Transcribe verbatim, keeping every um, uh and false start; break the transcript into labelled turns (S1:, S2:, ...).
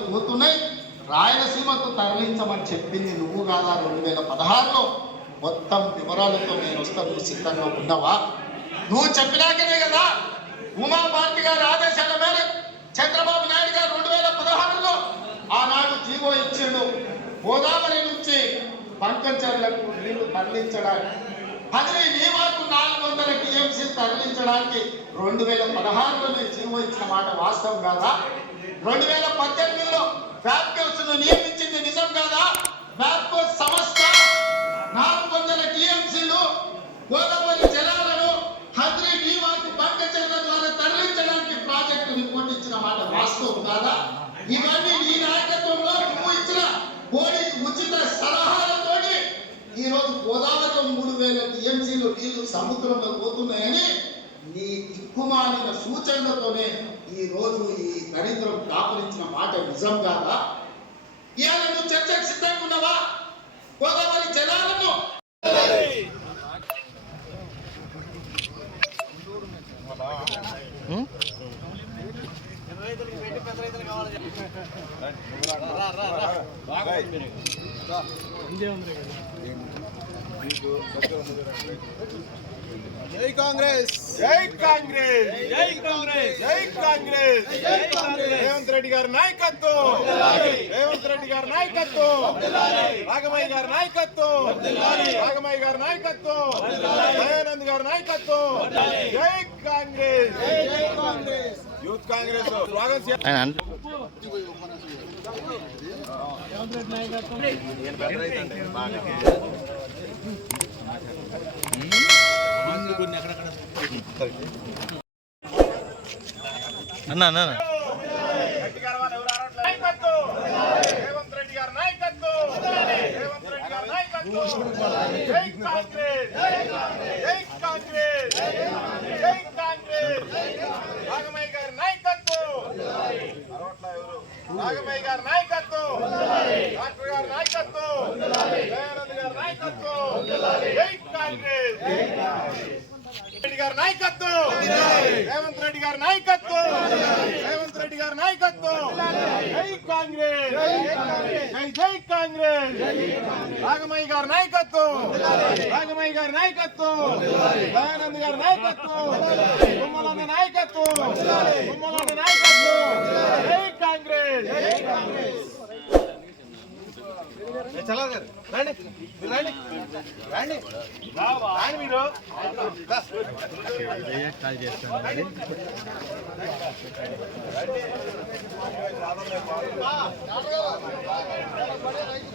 S1: పోతున్నాయి, రాయలసీమకు తరలించమని చెప్పింది నువ్వు కాదా? రెండు వేల పదహారులో మొత్తం వివరాలతో నేను వస్తా, నువ్వు సిద్ధంగా ఉన్నావా? నువ్వు చెప్పినాకనే కదా ఉమా భారతి గారి ఆదేశాల మేరకు చంద్రబాబు నాయుడు గారు రెండు వేల పదహారులో ఆనాడు జీవో ఇచ్చిండు గోదావరి నుంచి పంకంచర్లకు నీళ్లు తరలించడానికి. పదవి నియమాలకు నాలుగు వందల టీఎంసీ తరలించడానికి రెండు వేల పదహారులో జీవో ఇచ్చిన మాట వాస్తవం కాదా? రెండు వేల పద్దెనిమిదిలో ఫ్యాక్టర్స్ ను నియమించింది నిజం కాదా? ఫ్యాక్టో సంస్థ నాలుగు వందల టీఎంసీలు గోదావరి జలాలను హద్రీ నియమాకు పంకచర్ల ద్వారా తరలించడానికి ప్రాజెక్టు రిపోర్ట్ ఇచ్చిన మాట వాస్తవం కాదా? ఇవన్నీ నీ నాయకత్వంలో నువ్వు ఇచ్చిన మోడీ ఉచిత సలహాలతోటి ఈ రోజు గోదావరిలో మూడు వేల టీఎంసీలు నీళ్లు సముద్రంలో పోతున్నాయని నీ దిక్కుమాలిన సూచనలతోనే ఈ రోజు ఈ దరిద్రం దాపురించిన మాట నిజం కాదా? ఇవాళ నువ్వు చర్చకు సిద్ధంగా ఉన్నావా? గోదావరి జలాలను
S2: జై కాంగ్రెస్, జై కాంగ్రెస్, జై కాంగ్రెస్, జై కాంగ్రెస్, జై కాంగ్రెస్. రేవంత్ రెడ్డి గారి నాయకత్వం, రేవంత్ రెడ్డి గారి నాయకత్వం, రాఘమయ్య గారి నాయకత్వం, రాఘమయ్య గారి నాయకత్వం, దయానంద్ గారి నాయకత్వం. జై కాంగ్రెస్, జై కాంగ్రెస్. యూత్ కాంగ్రెస్ స్వాగతం.
S3: అన్నా అన్నా
S2: రేవంత్ రెడ్డి గారి నాయకత్వం, రేవంత్ రెడ్డి గారి నాయకత్వం. జై కాంగ్రెస్, జై కాంగ్రెస్, జై కాంగ్రెస్. రాఘమయ్య గారి నాయకత్వం, రాఘమయ్య గారి నాయకత్వం, డాక్టర్ గారి నాయకత్వం, దయానంద్ గారి నాయకత్వం. జై కాంగ్రెస్. రెడ్డి గారి నాయకత్వం, రేవంత్ రెడ్డి గారి నాయకత్వం, రేవంత్ రెడ్డి గారి నాయకత్వం. జై కాంగ్రెస్, జై జై కాంగ్రెస్. రాఘమయ్య గారి నాయకత్వం, రాఘమయ్య గారి నాయకత్వం, దయానంద్ గారి నాయకత్వం, గుమ్మలన్న నాయకత్వం, గుమ్మలన్న నాయకత్వం. జై కాంగ్రెస్, జై కాంగ్రెస్. చలా గారు రండి, రండి రండి రండి మీరు.
S3: కాల్ చేస్తాను.
S2: రండి.